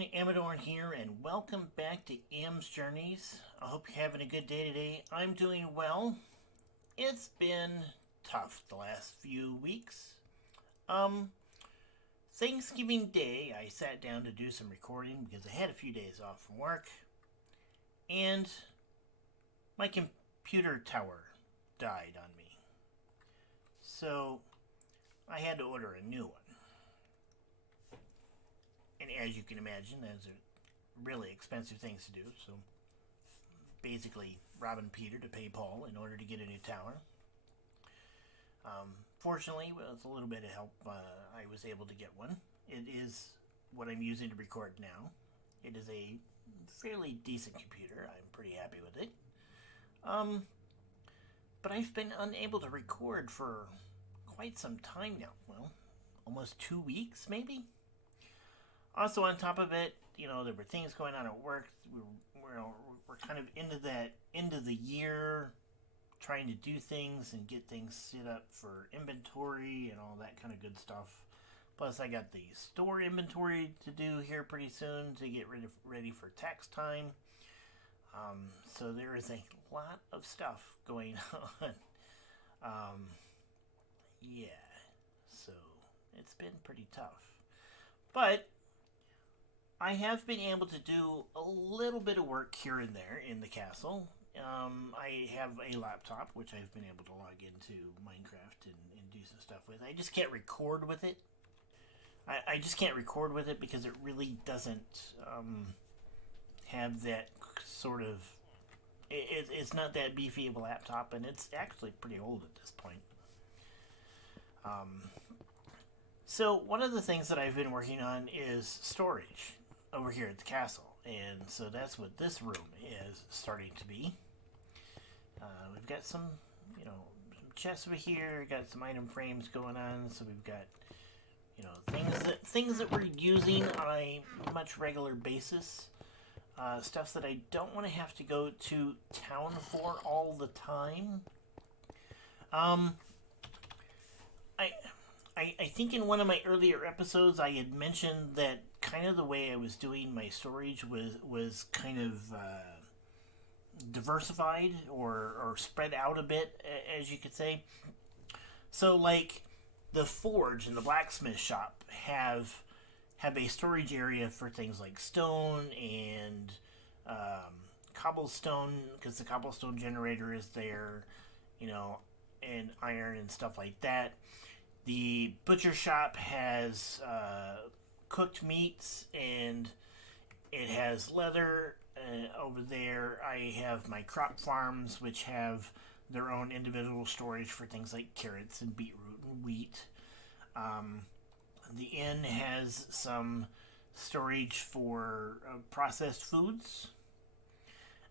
everyone, Amradorn here, and welcome back to sJourneys. I hope you're having a good day today. I'm doing well. It's been tough the last few weeks. Thanksgiving Day, I sat down to do some recording because I had a few days off from work, and my computer tower died on me. So, I had to order a new one. And as you can imagine, those are really expensive things to do. So basically robbing Peter to pay Paul in order to get a new tower. Fortunately, with a little bit of help, I was able to get one. It is what I'm using to record now. It is a fairly decent computer. I'm pretty happy with it. But I've been unable to record for quite some time now. Well, almost 2 weeks maybe? Also, on top of it, there were things going on at work. We're kind of into that end of the year, trying to do things and get things set up for inventory and all that kind of good stuff. Plus, I got the store inventory to do here pretty soon to get ready for tax time. So there is a lot of stuff going on. Yeah, so it's been pretty tough. But I have been able to do a little bit of work here and there in the castle. I have a laptop, which I've been able to log into Minecraft and do some stuff with. I just can't record with it. I just can't record with it because it really doesn't have that sort of... It's not that beefy of a laptop, and it's actually pretty old at this point. So one of the things that I've been working on is storage over here at the castle, and so that's what this room is starting to be. We've got some chests over here, got some item frames going on, so we've got things that we're using on a much regular basis, stuff that I don't want to have to go to town for all the time. I think in one of my earlier episodes I had mentioned that kind of the way I was doing my storage was kind of diversified or spread out a bit, as you could say. So like the forge and the blacksmith shop have a storage area for things like stone and cobblestone, because the cobblestone generator is there, and iron and stuff like that. The butcher shop has cooked meats, and it has leather over there. I have my crop farms, which have their own individual storage for things like carrots and beetroot and wheat. The inn has some storage for processed foods.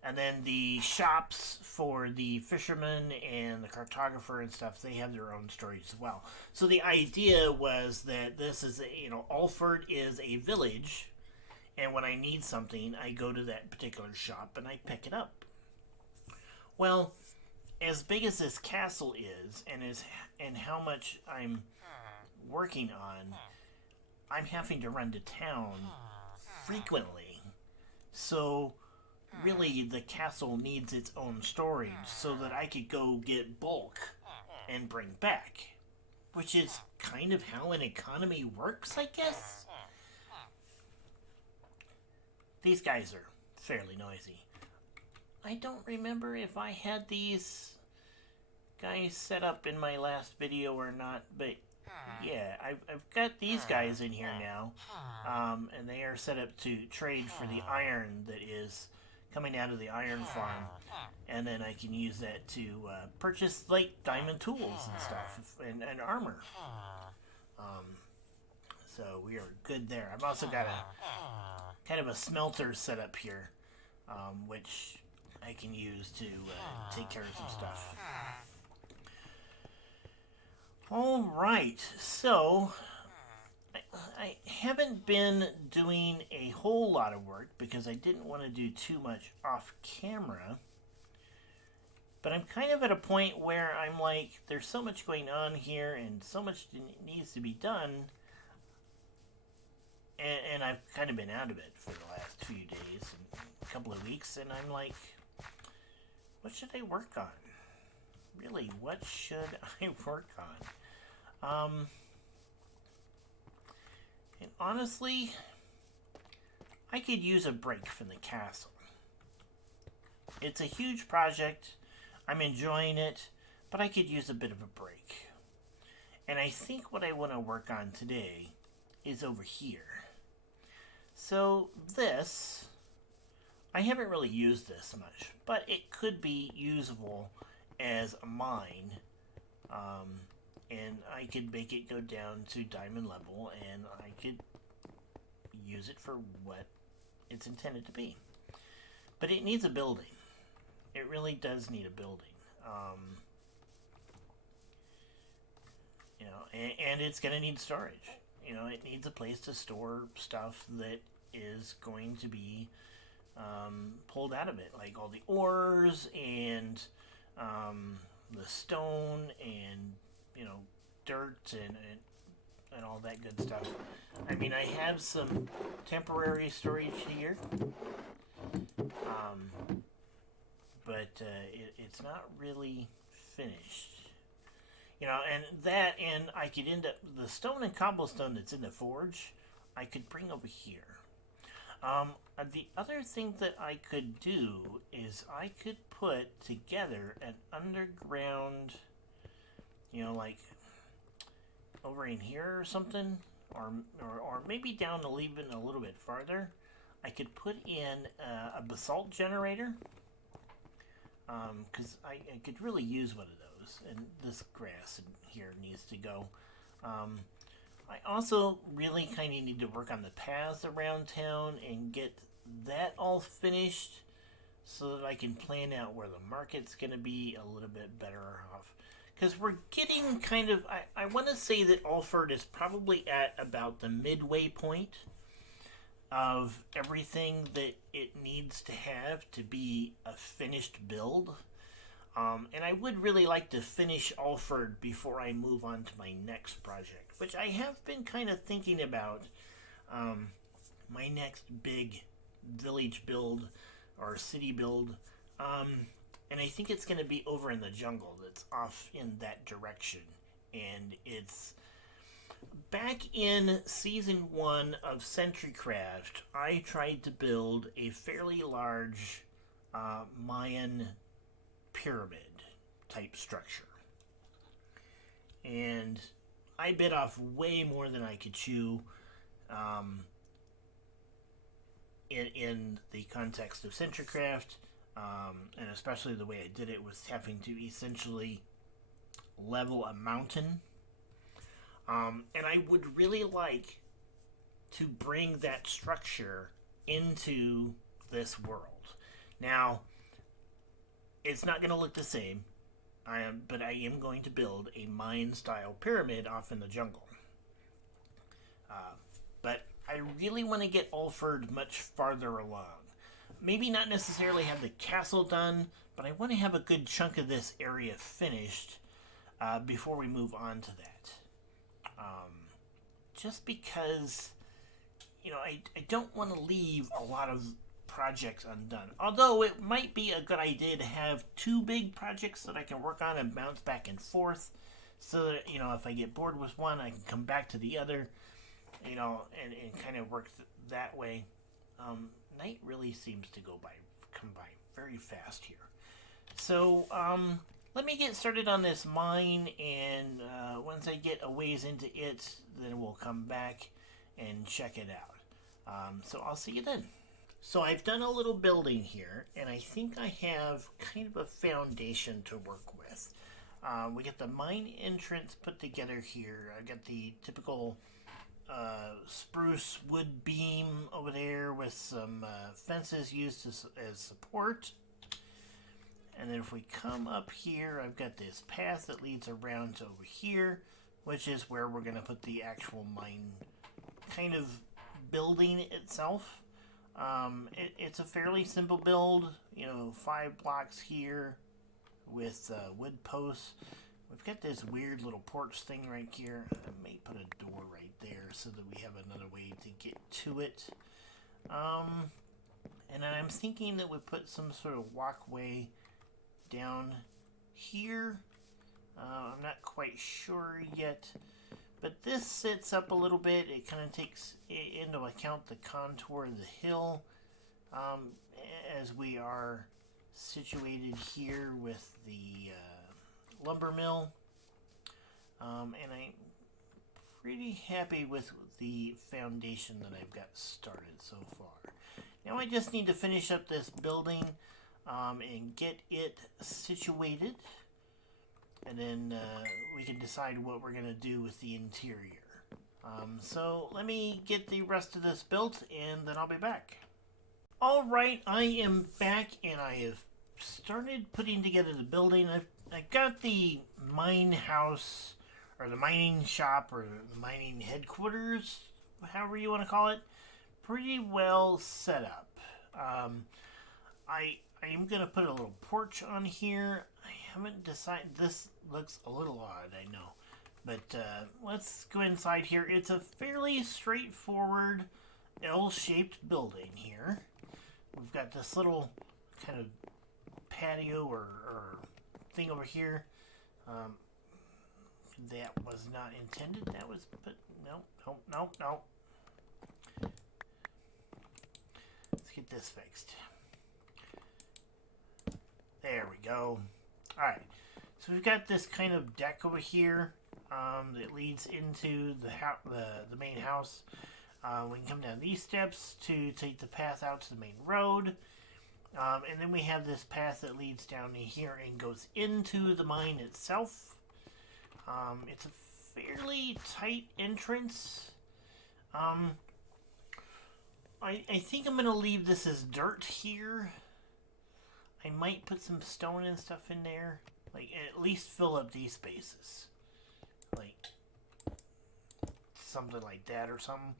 And then the shops for the fishermen and the cartographer and stuff, they have their own storage as well. So the idea was that this is, Alford is a village, and when I need something, I go to that particular shop and I pick it up. Well, as big as this castle is, and how much I'm working on, I'm having to run to town frequently. So really, the castle needs its own storage so that I could go get bulk and bring back, which is kind of how an economy works, I guess. These guys are fairly noisy. I don't remember if I had these guys set up in my last video or not, but yeah, I've got these guys in here now, and they are set up to trade for the iron that is coming out of the iron farm, and then I can use that to purchase like diamond tools and stuff and armor. So we are good there. I've also got a kind of a smelter set up here, which I can use to take care of some stuff. All right, so I haven't been doing a whole lot of work because I didn't want to do too much off camera. But I'm kind of at a point where I'm like, there's so much going on here and so much needs to be done. and I've kind of been out of it for the last few days and a couple of weeks, and I'm like, what should I work on? Really, what should I work on? And honestly, I could use a break from the castle. It's a huge project. I'm enjoying it, but I could use a bit of a break. And I think what I want to work on today is over here. So this, I haven't really used this much, but it could be usable as a mine. And I could make it go down to diamond level, and I could use it for what it's intended to be. But it needs a building. It really does need a building. And it's going to need storage. It needs a place to store stuff that is going to be pulled out of it, like all the ores and the stone and dirt and all that good stuff. I mean, I have some temporary storage here, but it's not really finished. And I could end up, the stone and cobblestone that's in the forge, I could bring over here. The other thing that I could do is I could put together an underground, like over in here or something, or maybe down even a little bit farther. I could put in a basalt generator, because I could really use one of those, and this grass in here needs to go. I also really kind of need to work on the paths around town and get that all finished so that I can plan out where the market's going to be a little bit better off. Because we're getting kind of, I want to say that Alford is probably at about the midway point of everything that it needs to have to be a finished build. And I would really like to finish Alford before I move on to my next project, which I have been kind of thinking about. My next big village build or city build. And I think it's going to be over in the jungle that's off in that direction. And it's back in season 1 of Centurycraft, I tried to build a fairly large Mayan pyramid type structure. And I bit off way more than I could chew in the context of Centurycraft. And especially the way I did it was having to essentially level a mountain. And I would really like to bring that structure into this world. Now, it's not going to look the same, but I am going to build a mine-style pyramid off in the jungle. But I really want to get Alford much farther along. Maybe not necessarily have the castle done, but I want to have a good chunk of this area finished before we move on to that. Just because, I don't want to leave a lot of projects undone. Although it might be a good idea to have 2 big projects that I can work on and bounce back and forth, so that, if I get bored with one, I can come back to the other, and kind of work that way. Night really seems to come by very fast here. So, let me get started on this mine, and once I get a ways into it, then we'll come back and check it out. So I'll see you then. So I've done a little building here, and I think I have kind of a foundation to work with. We get the mine entrance put together here. I got the typical spruce wood beam over there with some fences used as support. And then if we come up here, I've got this path that leads around to over here, which is where we're going to put the actual mine kind of building itself. It's a fairly simple build, 5 blocks here with wood posts, we've got this weird little porch thing right here. I may put a door right there so that we have another way to get to it. And I'm thinking that we put some sort of walkway down here. I'm not quite sure yet, but this sits up a little bit. It kind of takes into account the contour of the hill, as we are situated here with the lumber mill, and I'm pretty happy with the foundation that I've got started so far. Now I just need to finish up this building and get it situated, and then we can decide what we're going to do with the interior. So let me get the rest of this built, and then I'll be back. Alright, I am back, and I have started putting together the building. I've got the mine house, or the mining shop, or the mining headquarters, however you want to call it, pretty well set up. I am going to put a little porch on here. I haven't decided. This looks a little odd, I know. But let's go inside here. It's a fairly straightforward L-shaped building here. We've got this little kind of patio or thing over here. That was not intended. That was, but no. Let's get this fixed. There we go. Alright, so we've got this kind of deck over here that leads into the main house. We can come down these steps to take the path out to the main road. And then we have this path that leads down in here and goes into the mine itself. It's a fairly tight entrance. I think I'm going to leave this as dirt here. I might put some stone and stuff in there. Like, at least fill up these spaces. Like, something like that or something.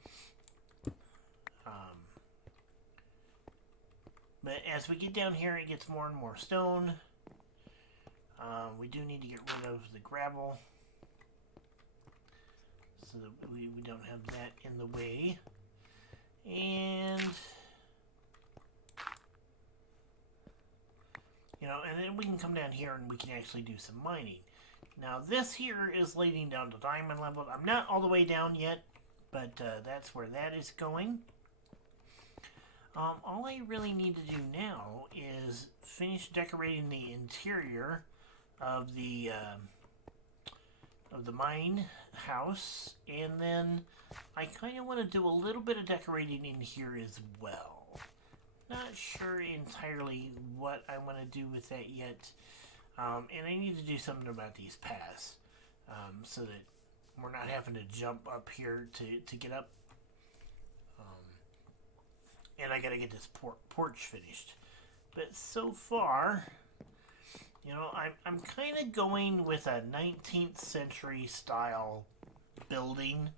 But as we get down here, it gets more and more stone. We do need to get rid of the gravel, so that we don't have that in the way. And, you know, and then we can come down here and we can actually do some mining. Now, this here is leading down to diamond level. I'm not all the way down yet, but that's where that is going. All I really need to do now is finish decorating the interior of the mine house, and then I kind of want to do a little bit of decorating in here as well. Not sure entirely what I want to do with that yet, and I need to do something about these paths so that we're not having to jump up here to get up. And I gotta get this porch finished. But so far, you know, I'm kind of going with a 19th century style building.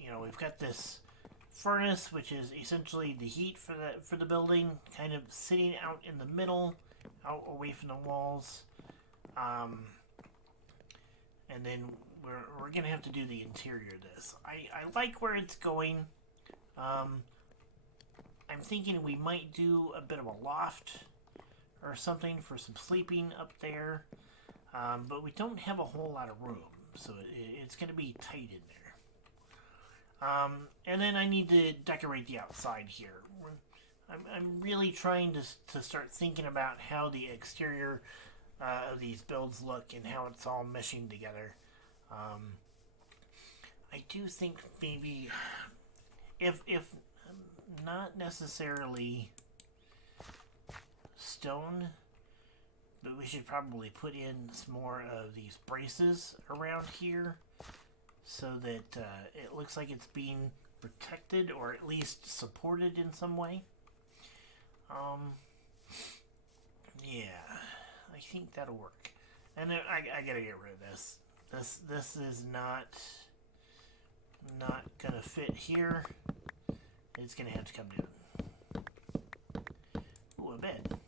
You know, we've got this furnace, which is essentially the heat for the building, kind of sitting out in the middle, out away from the walls. And then we're gonna have to do the interior of this. I like where it's going. I'm thinking we might do a bit of a loft or something for some sleeping up there, but we don't have a whole lot of room, so it's going to be tight in there. And then I need to decorate the outside here. I'm really trying to start thinking about how the exterior of these builds look and how it's all meshing together. I do think maybe if not necessarily stone, but we should probably put in some more of these braces around here so that it looks like it's being protected or at least supported in some way. Yeah, I think that'll work. And then I gotta get rid of this. This is not gonna fit here. It's gonna have to come down. Ooh, a bed.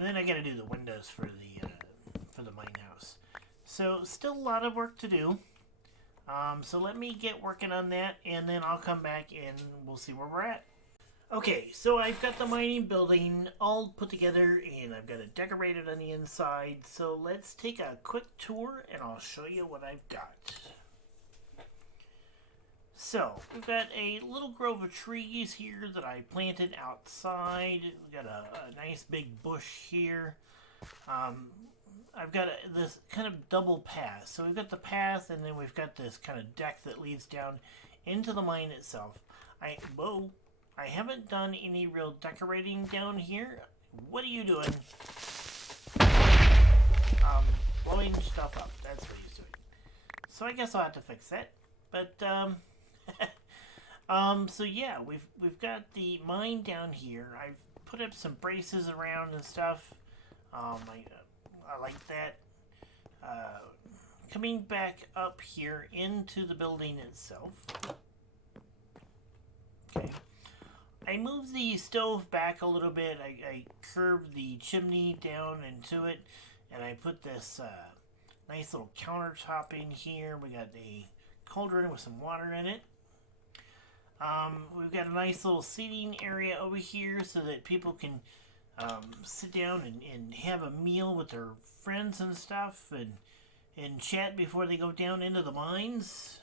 And then I got to do the windows for the mine house. So still a lot of work to do. So let me get working on that, and then I'll come back and we'll see where we're at. Okay, so I've got the mining building all put together, and I've got it decorated on the inside. So let's take a quick tour, and I'll show you what I've got. So, we've got a little grove of trees here that I planted outside. We've got a nice big bush here. I've got this kind of double path. So we've got the path, and then we've got this kind of deck that leads down into the mine itself. I haven't done any real decorating down here. What are you doing? Blowing stuff up. That's what he's doing. So I guess I'll have to fix that. But, so yeah, we've got the mine down here. I've put up some braces around and stuff. I like that. Coming back up here into the building itself. Okay. I moved the stove back a little bit. I curved the chimney down into it, and I put this nice little countertop in here. We got a cauldron with some water in it. We've got a nice little seating area over here so that people can sit down and have a meal with their friends and stuff, and chat before they go down into the mines.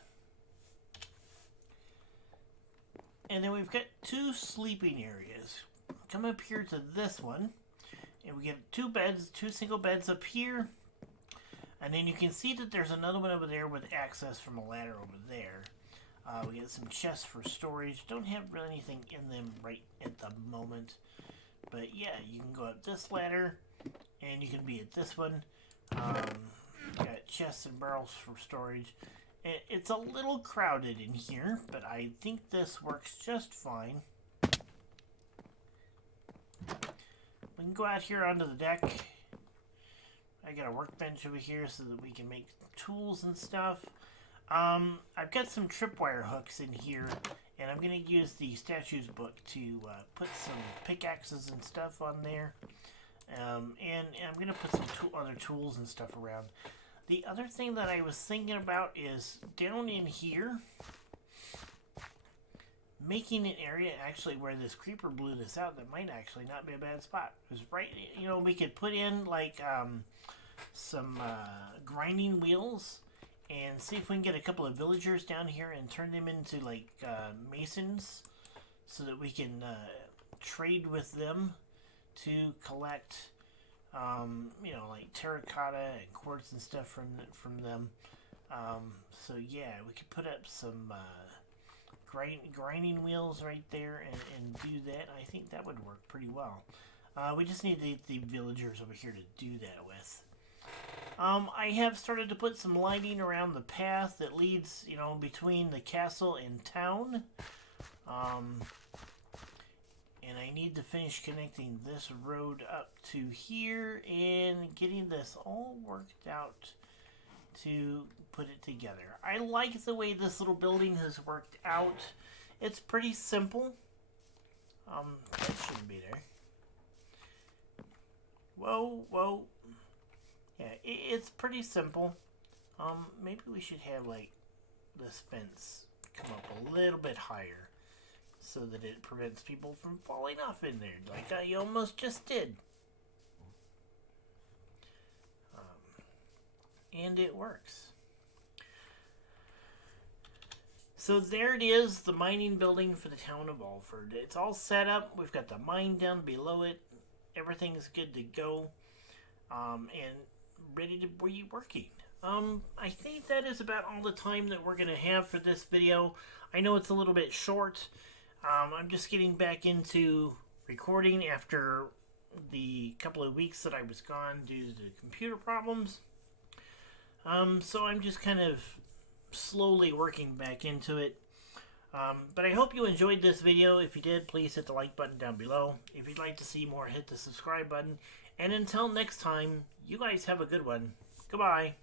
And then we've got two sleeping areas. Come up here to this one, and we get two beds, two single beds up here. And then you can see that there's another one over there with access from a ladder over there. We get some chests for storage. Don't have really anything in them right at the moment. But yeah, you can go up this ladder, and you can be at this one. Got chests and barrels for storage. It's a little crowded in here, but I think this works just fine. We can go out here onto the deck. I got a workbench over here so that we can make tools and stuff. I've got some tripwire hooks in here, and I'm going to use the statues book to put some pickaxes and stuff on there. And I'm going to put some other tools and stuff around. The other thing that I was thinking about is down in here, making an area actually where this creeper blew this out that might actually not be a bad spot. Because right, you know, we could put in like some grinding wheels and see if we can get a couple of villagers down here and turn them into like masons so that we can trade with them to collect you know, like terracotta and quartz and stuff from them. So yeah, we could put up some grinding wheels right there and do that. I think that would work pretty well. We just need the villagers over here to do that with. I have started to put some lighting around the path that leads, you know, between the castle and town. And I need to finish connecting this road up to here and getting this all worked out to put it together. I like the way this little building has worked out. It's pretty simple. That shouldn't be there. Whoa, whoa. Yeah, it's pretty simple. Maybe we should have like this fence come up a little bit higher, so that it prevents people from falling off in there, like I almost just did. And it works. So there it is, the mining building for the town of Alford. It's all set up. We've got the mine down below it. Everything's good to go. And ready to be working. I think that is about all the time that we're going to have for this video. I know it's a little bit short. I'm just getting back into recording after the couple of weeks that I was gone due to computer problems. So I'm just kind of slowly working back into it. But I hope you enjoyed this video. If you did, please hit the like button down below. If you'd like to see more, hit the subscribe button. And until next time, you guys have a good one. Goodbye.